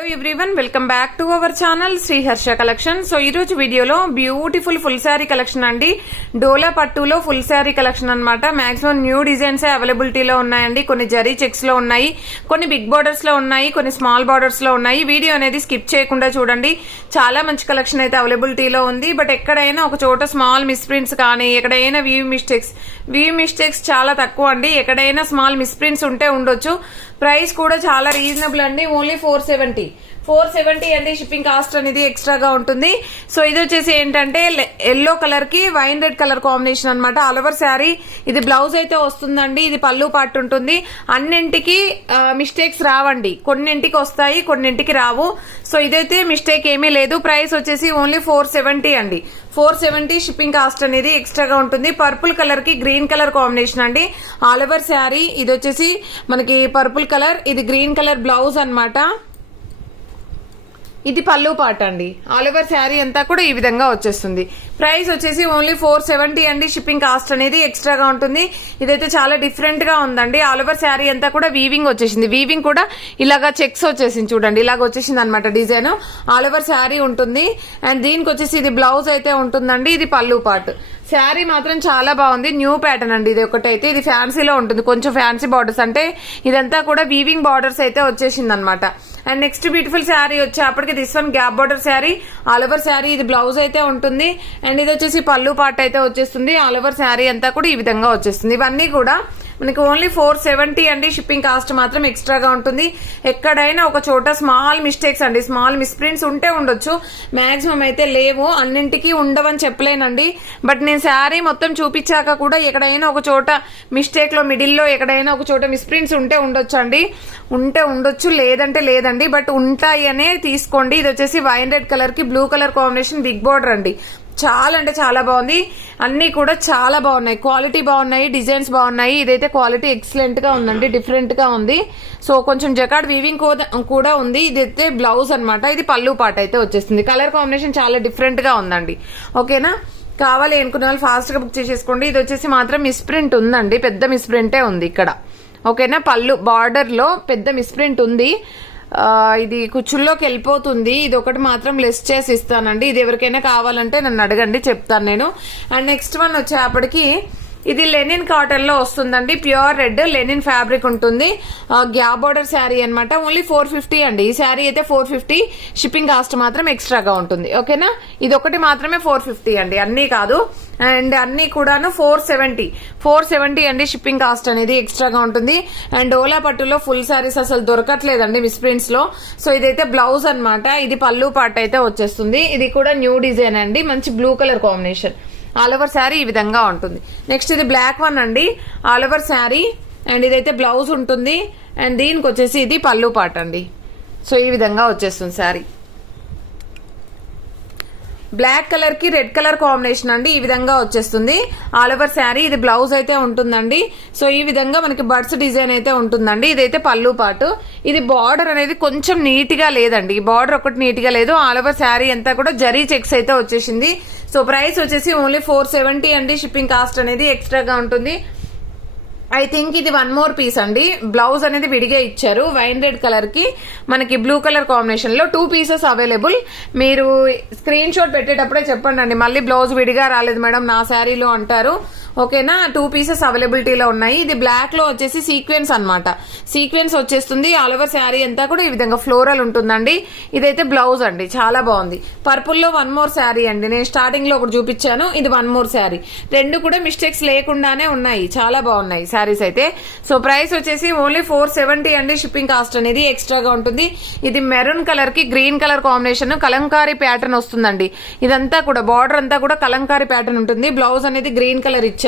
Hello everyone, welcome back to our channel Sri Harsha collection. So ఈ రోజు వీడియోలో బ్యూటిఫుల్ ఫుల్ శారీ కలెక్షన్ అండి. డోలా పట్టులో ఫుల్ శారీ కలెక్షన్ అన్నమాట. మాక్సిమం న్యూ డిజైన్స్ అవైలబిలిటీలో ఉన్నాయండి. కొన్ని జరీ చెక్స్ లో ఉన్నాయి, కొన్ని బిగ్ బార్డర్స్ లో ఉన్నాయి, కొన్ని స్మాల్ బార్డర్స్ లో ఉన్నాయి. వీడియో అనేది స్కిప్ చేయకుండా చూడండి. చాలా మంచి కలెక్షన్ అయితే అవైలబిలిటీలో ఉంది. బట్ ఎక్కడైనా ఒక చోట స్మాల్ మిస్ప్రింట్స్ కానీ ఎక్కడైనా వ్యూ మిస్టేక్స్ చాలా తక్కువ అండి. ఎక్కడైనా స్మాల్ మిస్ప్రింట్స్ ఉంటే ఉండొచ్చు. ప్రైస్ కూడా చాలా రీజనబుల్ అండి. ఓన్లీ 470 అండి. షిప్పింగ్ కాస్ట్ అనేది ఎక్స్ట్రాగా ఉంటుంది. సో ఇది వచ్చేసి ఏంటంటే ఎల్లో కలర్ కి వైన్ రెడ్ కలర్ కాంబినేషన్ అనమాట. ఆల్ ఓవర్ శారీ ఇది బ్లౌజ్ అయితే వస్తుందండి. ఇది పళ్ళు పార్ట్ ఉంటుంది. అన్నింటికి మిస్టేక్స్ రావండి. కొన్నింటికి వస్తాయి, కొన్నింటికి రావు. సో ఇదైతే మిస్టేక్ ఏమీ లేదు. ప్రైస్ వచ్చేసి ఓన్లీ 470 అండి. 470 షిప్పింగ్ కాస్ట్ అనేది ఎక్స్ట్రాగా ఉంటుంది. పర్పుల్ కలర్ కి గ్రీన్ కలర్ కాంబినేషన్ అండి. ఆల్ ఓవర్ శారీ ఇది వచ్చేసి మనకి పర్పుల్ కలర్, ఇది గ్రీన్ కలర్ బ్లౌజ్ అన్నమాట. ఇది పళ్ళు పార్ట్ అండి. ఆల్ ఓవర్ శారీ అంతా కూడా ఈ విధంగా వచ్చేస్తుంది. ప్రైస్ వచ్చేసి ఓన్లీ 470 అండి. షిప్పింగ్ కాస్ట్ అనేది ఎక్స్ట్రాగా ఉంటుంది. ఇదైతే చాలా డిఫరెంట్ గా ఉందండి. ఆల్ ఓవర్ శారీ అంతా కూడా వీవింగ్ వచ్చేసింది. వీవింగ్ కూడా ఇలాగా చెక్స్ వచ్చేసింది చూడండి. ఇలాగ వచ్చేసింది అనమాట డిజైన్. ఆల్ ఓవర్ శారీ ఉంటుంది. అండ్ దీనికి వచ్చేసి ఇది బ్లౌజ్ అయితే ఉంటుందండి. ఇది పళ్ళు పార్ట్. శారీ మాత్రం చాలా బాగుంది. న్యూ ప్యాటర్న్ అండి. ఇది ఒకటైతే ఇది ఫ్యాన్సీలో ఉంటుంది. కొంచెం ఫ్యాన్సీ బార్డర్స్ అంటే ఇదంతా కూడా వీవింగ్ బార్డర్స్ అయితే వచ్చేసింది అనమాట. అండ్ నెక్స్ట్ బ్యూటిఫుల్ శారీ వచ్చేప్పటికి this one gap border sari. All over sari ఇది బ్లౌజ్ అయితే ఉంటుంది. అండ్ ఇది వచ్చేసి పళ్ళు పార్ట్ అయితే వచ్చేస్తుంది. ఆల్ ఓవర్ శారీ అంతా కూడా ఈ విధంగా వచ్చేస్తుంది. ఇవన్నీ కూడా మనకి ఓన్లీ 470 అండి. షిప్పింగ్ కాస్ట్ మాత్రం ఎక్స్ట్రాగా ఉంటుంది. ఎక్కడైనా ఒక చోట స్మాల్ మిస్టేక్స్ అండి, స్మాల్ మిస్ప్రింట్స్ ఉంటే ఉండొచ్చు. మాక్సిమం అయితే లేవు. అన్నింటికి ఉండవని చెప్పలేనండి. బట్ నేను శారీ మొత్తం చూపించాక కూడా ఎక్కడైనా ఒక చోట మిస్టేక్ లో మిడిల్లో ఎక్కడైనా ఒక చోట మిస్ప్రింట్స్ ఉంటే ఉండొచ్చు అండి. ఉంటే ఉండొచ్చు, లేదంటే లేదండి. బట్ ఉంటాయి అనే తీసుకోండి. ఇది వచ్చేసి వైన్ రెడ్ కలర్ కి blue colour combination big border అండి. చాలా అంటే చాలా బాగుంది. అన్ని కూడా చాలా బాగున్నాయి. క్వాలిటీ బాగున్నాయి, డిజైన్స్ బాగున్నాయి. ఇదైతే క్వాలిటీ ఎక్సలెంట్ గా ఉందండి. డిఫరెంట్ గా ఉంది. సో కొంచెం జకార్డ్ వీవింగ్ కూడా ఉంది. ఇదైతే బ్లౌజ్ అన్నమాట. ఇది పళ్ళు పార్ట్ అయితే వచ్చేస్తుంది. కలర్ కాంబినేషన్ చాలా డిఫరెంట్ గా ఉందండి. ఓకేనా, కావాలి అనుకునే వాళ్ళు ఫాస్ట్ గా బుక్ చేసేసుకోండి. ఇది వచ్చేసి మాత్రం మిస్ప్రింట్ ఉందండి. పెద్ద మిస్ప్రింటే ఉంది ఇక్కడ. ఓకేనా, పళ్ళు బార్డర్ లో పెద్ద మిస్ప్రింట్ ఉంది. ఇది కుచ్చుల్లోకి వెళ్ళిపోతుంది. ఇది ఒకటి మాత్రం లెస్ చేసి ఇస్తానండి. ఇది ఎవరికైనా కావాలంటే నన్ను అడగండి, చెప్తాను నేను. అండ్ నెక్స్ట్ వన్ వచ్చేప్పటికి ఇది లెనిన్ కాటన్ లో వస్తుందండి. ప్యూర్ రెడ్ లెనిన్ ఫ్యాబ్రిక్ ఉంటుంది. గ్యాప్ బార్డర్ శారీ అనమాట. ఓన్లీ 450 అండి. ఈ శారీ అయితే 450. షిప్పింగ్ కాస్ట్ మాత్రం ఎక్స్ట్రాగా ఉంటుంది. ఓకేనా, ఇది ఒకటి మాత్రమే 450 అండి, అన్ని కాదు. అండ్ అన్ని కూడాను 470 అండి. షిప్పింగ్ కాస్ట్ అనేది ఎక్స్ట్రాగా ఉంటుంది. అండ్ డోలా పట్టులో ఫుల్ శారీస్ అసలు దొరకట్లేదండి మిస్ప్రింట్స్ లో. సో ఇదైతే బ్లౌజ్ అన్నమాట. ఇది పళ్ళు పార్ట్ అయితే వచ్చేస్తుంది. ఇది కూడా న్యూ డిజైన్ అండి. మంచి blue colour combination. All over sari ఈ విధంగా ఉంటుంది. నెక్స్ట్ ఇది బ్లాక్ వన్ అండి. All over sari. అండ్ ఇదైతే బ్లౌజ్ ఉంటుంది. అండ్ దీనికి వచ్చేసి ఇది పళ్ళు పార్ట్ అండి. సో ఈ విధంగా వచ్చేస్తుంది శారీ. బ్లాక్ కలర్ కి రెడ్ కలర్ కాంబినేషన్ అండి. ఈ విధంగా వచ్చేస్తుంది ఆల్ ఓవర్ శారీ. ఇది బ్లౌజ్ అయితే ఉంటుందండి. సో ఈ విధంగా మనకి బర్డ్స్ డిజైన్ అయితే ఉంటుందండి. ఇదైతే పళ్ళు పాటు. ఇది బార్డర్ అనేది కొంచెం నీట్ గా లేదండి. ఈ బార్డర్ ఒకటి నీట్ గా లేదు. ఆల్ ఓవర్ శారీ అంతా కూడా జరీ చెక్స్ అయితే వచ్చేసింది. సో ప్రైస్ వచ్చేసి ఓన్లీ 470 అండి. షిప్పింగ్ కాస్ట్ అనేది ఎక్స్ట్రాగా ఉంటుంది. ఐ థింక్ ఇది వన్ మోర్ పీస్ అండి. బ్లౌజ్ అనేది విడిగా ఇచ్చారు. వైన్ రెడ్ కలర్ కి మనకి బ్లూ కలర్ కాంబినేషన్ లో 2 పీసెస్ అవైలబుల్. మీరు స్క్రీన్ షాట్ పెట్టేటప్పుడే చెప్పండి అండి, మళ్ళీ బ్లౌజ్ విడిగా రాలేదు మేడం నా శారీలో అంటారు. ఓకేనా, 2 పీసెస్ అవైలబిలిటీలో ఉన్నాయి. ఇది బ్లాక్ లో వచ్చేసి సీక్వెన్స్ అన్నమాట. సీక్వెన్స్ వచ్చేస్తుంది. ఆల్ ఓవర్ శారీ అంతా కూడా ఈ విధంగా ఫ్లోరల్ ఉంటుందండి. ఇదైతే బ్లౌజ్ అండి. చాలా బాగుంది. పర్పుల్ లో వన్ మోర్ శారీ అండి. నేను స్టార్టింగ్ లో ఒకటి చూపించాను. ఇది వన్ మోర్ శారీ. రెండు కూడా మిస్టేక్స్ లేకుండానే ఉన్నాయి. చాలా బాగున్నాయి శారీస్ అయితే. సో ప్రైస్ వచ్చేసి ఓన్లీ 470 అండి. షిప్పింగ్ కాస్ట్ అనేది ఎక్స్ట్రాగా ఉంటుంది. ఇది మెరూన్ కలర్ కి green colour combination Kalamkari pattern వస్తుందండి. ఇదంతా కూడా బార్డర్ అంతా కూడా కలంకారీ ప్యాటర్న్ ఉంటుంది. బ్లౌజ్ అనేది గ్రీన్ కలర్ ఇచ్చారు.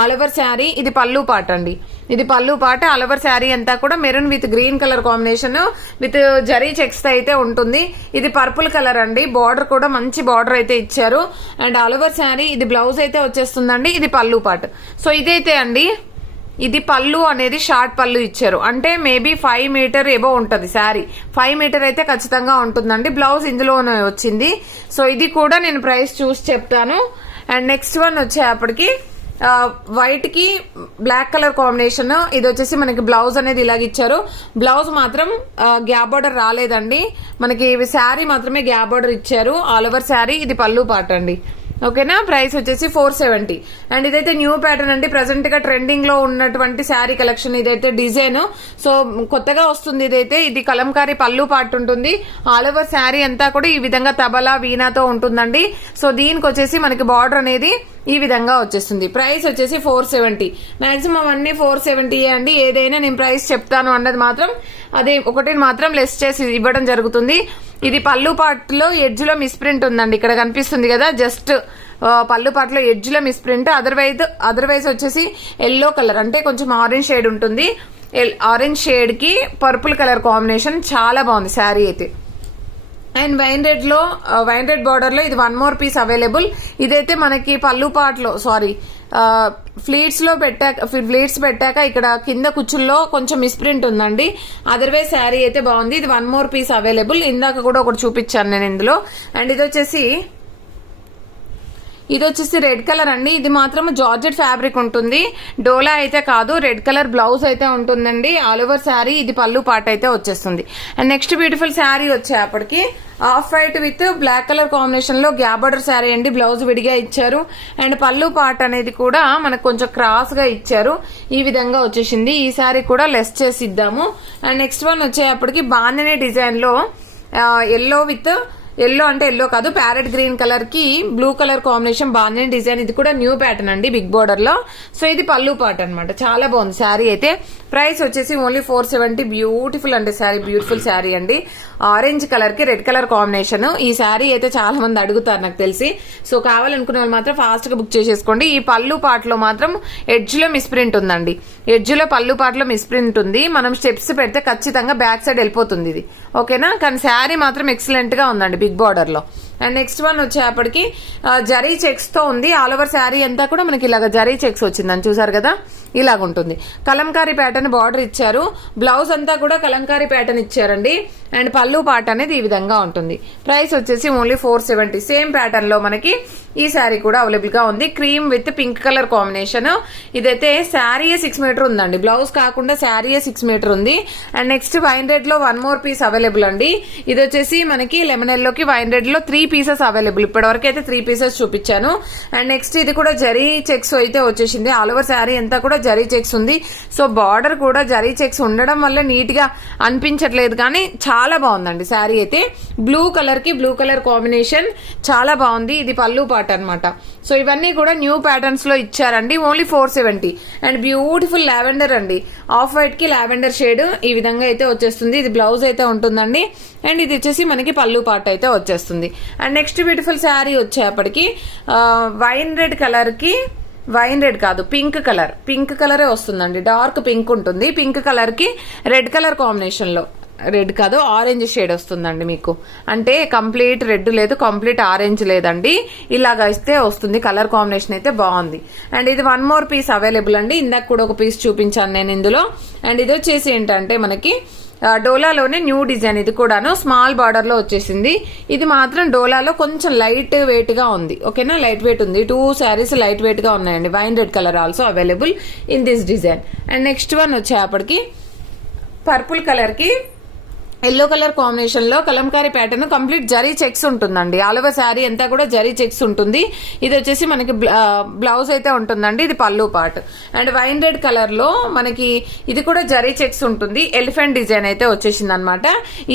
ఆల్ ఓవర్ శారీ ఇది పళ్ళు పార్ట్ అండి. ఇది పళ్ళు పార్ట్. ఆల్ ఓవర్ శారీ అంతా కూడా maroon with green colour combination with zari checks అయితే ఉంటుంది. ఇది పర్పుల్ కలర్ అండి. బార్డర్ కూడా మంచి బార్డర్ అయితే ఇచ్చారు. అండ్ ఆల్ ఓవర్ శారీ ఇది బ్లౌజ్ అయితే వచ్చేస్తుందండి. ఇది పళ్ళు పార్ట్. సో ఇదైతే అండి ఇది పళ్ళు అనేది షార్ట్ పళ్ళు ఇచ్చారు. అంటే మేబీ 5 మీటర్ ఎబో ఉంటది శారీ. 5 మీటర్ అయితే ఖచ్చితంగా ఉంటుందండి. బ్లౌజ్ ఇందులోనే వచ్చింది. సో ఇది కూడా నేను ప్రైస్ చూసి చెప్తాను. అండ్ నెక్స్ట్ వన్ వచ్చేప్పటికి వైట్ కి బ్లాక్ కలర్ కాంబినేషన్. ఇది వచ్చేసి మనకి బ్లౌజ్ అనేది ఇలాగ ఇచ్చారు. బ్లౌజ్ మాత్రం గ్యాప్ బార్డర్ రాలేదండి, మనకి శారీ మాత్రమే గ్యాప్ బార్డర్ ఇచ్చారు. All over sari. ఇది పళ్ళు పార్ట్ అండి. ఓకేనా. ప్రైస్ వచ్చేసి 470. అండ్ ఇదైతే న్యూ ప్యాటర్న్ అండి, ప్రెసెంట్ గా ట్రెండింగ్ లో ఉన్నటువంటి శారీ కలెక్షన్. ఇదైతే డిజైన్ సో కొత్తగా వస్తుంది. ఇదైతే ఇది కలంకారీ పళ్ళు పార్ట్ ఉంటుంది. ఆల్ ఓవర్ శారీ అంతా కూడా ఈ విధంగా తబలా వీణాతో ఉంటుందండి. సో దీనికి వచ్చేసి మనకి బార్డర్ అనేది ఈ విధంగా వచ్చేస్తుంది. ప్రైస్ వచ్చేసి 470. మాక్సిమం అన్ని 470 అండి. ఏదైనా నేను ప్రైస్ చెప్తాను అన్నది మాత్రం అదే ఒకటి మాత్రం లెస్ చేసి ఇవ్వడం జరుగుతుంది. ఇది పళ్ళు పార్ట్ లో ఎడ్జ్ లో మిస్ప్రింట్ ఉందండి, ఇక్కడ కనిపిస్తుంది కదా, జస్ట్ పళ్ళు పార్ట్ లో ఎడ్జ్ లో మిస్ప్రింట్. అదర్వైజ్ వచ్చేసి ఎల్లో కలర్ అంటే కొంచెం ఆరెంజ్ షేడ్ ఉంటుంది. ఆరెంజ్ షేడ్ కి పర్పుల్ కలర్ కాంబినేషన్ చాలా బాగుంది శారీ అయితే. అండ్ వైన్ రెడ్ బార్డర్ లో ఇది 1 మోర్ పీస్ అవైలబుల్. ఇదైతే మనకి పళ్ళు పార్ట్ లో ఫ్లీట్స్ పెట్టాక ఇక్కడ కింద కుచ్చుల్లో కొంచెం మిస్ప్రింట్ ఉందండి. అదర్వైజ్ శారీ అయితే బాగుంది. ఇది 1 మోర్ పీస్ అవైలబుల్. ఇందాక కూడా ఒకటి చూపించాను నేను ఇందులో. అండ్ ఇది వచ్చేసి రెడ్ కలర్ అండి. ఇది మాత్రం జార్జెట్ ఫ్యాబ్రిక్ ఉంటుంది, డోలా అయితే కాదు. రెడ్ కలర్ బ్లౌజ్ అయితే ఉంటుందండి. All over sari. ఇది పళ్ళు పార్ట్ అయితే వచ్చేస్తుంది. అండ్ నెక్స్ట్ బ్యూటిఫుల్ శారీ వచ్చేప్పటికి off white with black colour combination లో గ్యాప్ బార్డర్ శారీ అండి. బ్లౌజ్ విడిగా ఇచ్చారు. అండ్ పళ్ళు పార్ట్ అనేది కూడా మనకు కొంచెం క్రాస్ గా ఇచ్చారు. ఈ విధంగా వచ్చేసింది. ఈ శారీ కూడా లెస్ చేసి ఇద్దాము. అండ్ నెక్స్ట్ వన్ వచ్చేప్పటికి బాందిని డిజైన్ లో ఎల్లో అంటే ఎల్లో కాదు, ప్యారెట్ గ్రీన్ కలర్ కి బ్లూ కలర్ కాంబినేషన్ బాగుంది డిజైన్. ఇది కూడా న్యూ ప్యాటర్న్ అండి, బిగ్ బోర్డర్ లో. సో ఇది పళ్ళు పార్ట్ అనమాట. చాలా బాగుంది శారీ అయితే. ప్రైస్ వచ్చేసి ఓన్లీ 470. బ్యూటిఫుల్ అంటే శారీ, బ్యూటిఫుల్ శారీ అండి. ఆరెంజ్ కలర్ కి రెడ్ కలర్ కాంబినేషన్. ఈ శారీ అయితే చాలా మంది అడుగుతారు నాకు తెలిసి. సో కావాలనుకునే వాళ్ళు మాత్రం ఫాస్ట్ గా బుక్ చేసేసుకోండి. ఈ పళ్ళు పార్ట్ లో మాత్రం ఎడ్జ్ లో మిస్ప్రింట్ ఉందండి. ఎడ్జ్ లో పళ్ళు పార్ట్ లో మిస్ప్రింట్ ఉంది. మనం స్టెప్స్ పెడితే ఖచ్చితంగా బ్యాక్ సైడ్ వెళ్ళిపోతుంది ఇది. ఓకేనా. కానీ శారీ మాత్రం ఎక్సలెంట్ గా ఉందండి బిగ్ బార్డర్ లో. అండ్ నెక్స్ట్ వన్ వచ్చేప్పటికి జరీ చెక్స్ తో ఉంది. ఆల్ ఓవర్ శారీ అంతా కూడా మనకి ఇలాగ జరీ చెక్స్ వచ్చిందని చూసారు కదా, ఇలాగ ఉంటుంది. కలంకారీ ప్యాటర్న్ బార్డర్ ఇచ్చారు. బ్లౌజ్ అంతా కూడా కలంకారీ ప్యాటర్న్ ఇచ్చారండి. అండ్ పళ్ళు పార్ట్ అనేది ఈ విధంగా ఉంటుంది. ప్రైస్ వచ్చేసి ఓన్లీ 470. సేమ్ ప్యాటర్న్ లో మనకి ఈ శారీ కూడా అవైలబుల్ గా ఉంది. Cream with pink colour combination. ఇదైతే శారీ 6 మీటర్ ఉందండి, బ్లౌజ్ కాకుండా శారీ 6 మీటర్ ఉంది. అండ్ నెక్స్ట్ వైన్ రెడ్ లో 1 మోర్ పీస్ అవైలబుల్ అండి. ఇది వచ్చేసి మనకి లెమన్ ఎల్లోకి వైన్ రెడ్ లో 3 పీసెస్ అవైలబుల్. ఇప్పటి వరకు అయితే 3 పీసెస్ చూపించాను. అండ్ నెక్స్ట్ ఇది కూడా జరీ చెక్స్ అయితే వచ్చేసింది. ఆల్ ఓవర్ శారీ అంతా కూడా జరీ చెక్స్ ఉంది. సో బార్డర్ కూడా జరీ చెక్స్ ఉండడం వల్ల నీట్ గా అనిపించట్లేదు, కానీ చాలా బాగుందండి శారీ అయితే. బ్లూ కలర్ కి బ్లూ కలర్ కాంబినేషన్ చాలా బాగుంది. ఇది పళ్ళు పార్ట్ అనమాట. సో ఇవన్నీ కూడా న్యూ ప్యాటర్న్స్ లో ఇచ్చారండి. ఓన్లీ 470. అండ్ బ్యూటిఫుల్ లావెండర్ అండి, ఆఫ్ వైట్ కి లావెండర్ షేడ్ ఈ విధంగా అయితే వచ్చేస్తుంది. ఇది బ్లౌజ్ అయితే ఉంటుందండి. అండ్ ఇది వచ్చేసి మనకి పళ్ళు పార్ట్ అయితే వచ్చేస్తుంది. అండ్ నెక్స్ట్ బ్యూటిఫుల్ శారీ వచ్చేప్పటికి వైన్ రెడ్ కలర్ కి, వైన్ రెడ్ కాదు పింక్ కలరే వస్తుందండి. డార్క్ పింక్ ఉంటుంది. పింక్ కలర్ కి రెడ్ కలర్ కాంబినేషన్ లో, రెడ్ కాదు ఆరెంజ్ షేడ్ వస్తుందండి మీకు. అంటే కంప్లీట్ రెడ్ లేదు, కంప్లీట్ ఆరెంజ్ లేదండి, ఇలాగా ఇస్తే వస్తుంది. కలర్ కాంబినేషన్ అయితే బాగుంది. అండ్ ఇది 1 మోర్ పీస్ అవైలబుల్ అండి. ఇందాక కూడా ఒక పీస్ చూపించాను నేను ఇందులో. అండ్ ఇది వచ్చేసి ఏంటంటే మనకి డోలాలోనే న్యూ డిజైన్. ఇది కూడాను స్మాల్ బార్డర్ లో వచ్చేసింది. ఇది మాత్రం డోలాలో కొంచెం లైట్ వెయిట్ గా ఉంది. ఓకేనా, లైట్ వెయిట్ ఉంది. 2 శారీస్ లైట్ వెయిట్ గా ఉన్నాయండి. Wine red colour also available in this design. And next one వచ్చేప్పటికి పర్పుల్ కలర్ కి ఎల్లో కలర్ కాంబినేషన్ లో Kalamkari pattern complete zari checks ఉంటుందండి. ఆల్ ఓవర్ శారీ అంతా కూడా జరీ చెక్స్ ఉంటుంది. ఇది వచ్చేసి మనకి బ్లౌజ్ అయితే ఉంటుందండి. ఇది పళ్ళు part. And wine red colour లో మనకి ఇది కూడా జరీ చెక్స్ ఉంటుంది. ఎలిఫెంట్ డిజైన్ అయితే వచ్చేసింది అనమాట.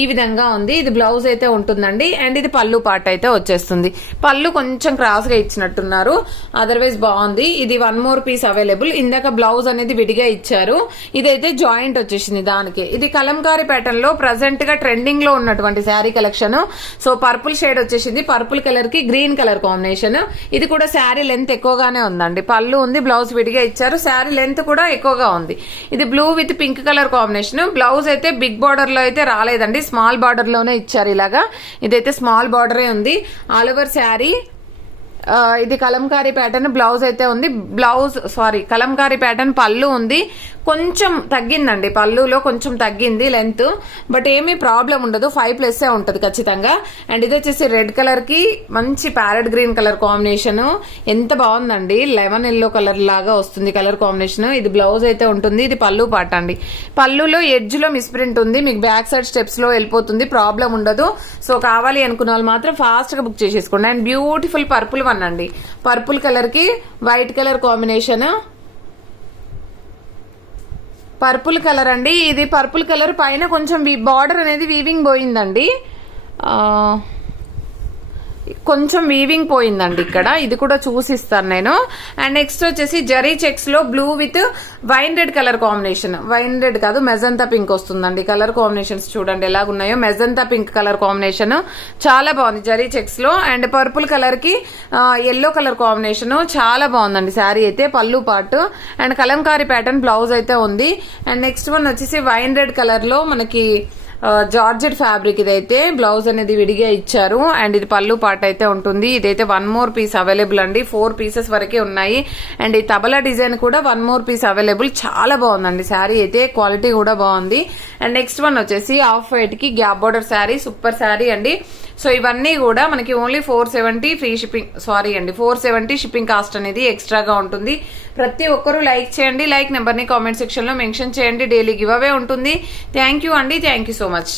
ఈ విధంగా ఉంది. ఇది బ్లౌజ్ అయితే ఉంటుందండి. అండ్ ఇది పళ్ళు పార్ట్ అయితే వచ్చేస్తుంది. పళ్ళు కొంచెం క్రాస్ గా ఇచ్చినట్టున్నారు, అదర్వైజ్ బాగుంది. ఇది 1 మోర్ పీస్ అవైలబుల్. ఇందాక బ్లౌజ్ అనేది విడిగా ఇచ్చారు. ఇదైతే జాయింట్ వచ్చేసింది దానికి. ఇది కలంకారీ ప్యాటర్న్ లో ప్రజెంట్ గా ట్రెండింగ్ లో ఉన్నటువంటి sari collection. So purple shade వచ్చేసింది. పర్పుల్ కలర్ కి గ్రీన్ కలర్ కాంబినేషన్. ఇది కూడా శారీ లెంత్ ఎక్కువగానే ఉందండి. పళ్ళు ఉంది, బ్లౌజ్ విడిగా ఇచ్చారు. శారీ లెంత్ కూడా ఎక్కువగా ఉంది. ఇది blue with pink colour combination. Blouse అయితే బిగ్ బార్డర్ లో అయితే రాలేదండి, స్మాల్ బార్డర్ లోనే ఇచ్చారు ఇలాగా. ఇదైతే స్మాల్ బార్డరే ఉంది. ఆల్ ఓవర్ శారీ ఇది కలంకారీ ప్యాటర్న్ బ్లౌజ్ అయితే ఉంది. కలంకారీ ప్యాటర్న్ పళ్ళు ఉంది. కొంచెం తగ్గిందండి, పళ్ళులో కొంచెం తగ్గింది లెంత్, బట్ ఏమీ ప్రాబ్లం ఉండదు, 5+ ఉంటుంది ఖచ్చితంగా. అండ్ ఇది వచ్చేసి రెడ్ కలర్ కి మంచి ప్యారెట్ గ్రీన్ కలర్ కాంబినేషన్, ఎంత బాగుందండి, లెమన్ ఎల్లో కలర్ లాగా వస్తుంది కలర్ కాంబినేషన్. ఇది బ్లౌజ్ అయితే ఉంటుంది, ఇది పళ్ళు పాట అండి. పళ్ళులో ఎడ్జ్ లో మిస్ప్రింట్ ఉంది, మీకు బ్యాక్ సైడ్ స్టెప్స్ లో వెళ్ళిపోతుంది, ప్రాబ్లం ఉండదు. సో కావాలి అనుకున్న వాళ్ళు మాత్రం ఫాస్ట్ గా బుక్ చేసేసుకోండి. అండ్ బ్యూటిఫుల్ పర్పుల్ వన్ అండి, పర్పుల్ కలర్ కి white colour combination, purple colour అండి. ఇది పర్పుల్ కలర్ పైన కొంచెం బార్డర్ అనేది వీవింగ్ పోయిందండి, కొంచెం వీవింగ్ పోయిందండి ఇక్కడ, ఇది కూడా చూసిస్తాను నేను. అండ్ నెక్స్ట్ వచ్చేసి జరీ చెక్స్ లో blue with wine red colour combination, wine red కాదు మెజంతా పింక్ వస్తుందండి. కలర్ కాంబినేషన్స్ చూడండి ఎలాగున్నాయో, మెజంతా పింక్ కలర్ కాంబినేషన్ చాలా బాగుంది జరీ చెక్స్ లో. అండ్ పర్పుల్ కలర్ కి ఎల్లో కలర్ కాంబినేషన్ చాలా బాగుందండి శారీ అయితే, పళ్ళు part. And Kalamkari pattern blouse అయితే ఉంది. అండ్ నెక్స్ట్ వన్ వచ్చేసి వైన్ రెడ్ కలర్ లో మనకి జార్జెట్ ఫ్యాబ్రిక్, ఇదైతే బ్లౌజ్ అనేది విడిగా ఇచ్చారు. అండ్ ఇది పళ్ళు పాట అయితే ఉంటుంది. ఇదైతే 1 more పీస్ అవైలబుల్ అండి, 4 pieces వరకే ఉన్నాయి. అండ్ ఈ తబలా డిజైన్ కూడా 1 more piece అవైలబుల్, చాలా బాగుందండి శారీ అయితే, క్వాలిటీ కూడా బాగుంది. అండ్ నెక్స్ట్ వన్ వచ్చేసి ఆఫ్ వైట్ కి gap border sari, super sari అండి. సో ఇవన్నీ కూడా మనకి only 470 free shipping, 470 shipping cost అనేది ఎక్స్ట్రాగా ఉంటుంది. ప్రతి ఒక్కరూ లైక్ చేయండి, లైక్ నెంబర్ ని కామెంట్ సెక్షన్ లో మెన్షన్ చేయండి. డైలీ గివ్ అవే ఉంటుంది. థ్యాంక్ యూ అండి, థ్యాంక్ యూ సో మచ్.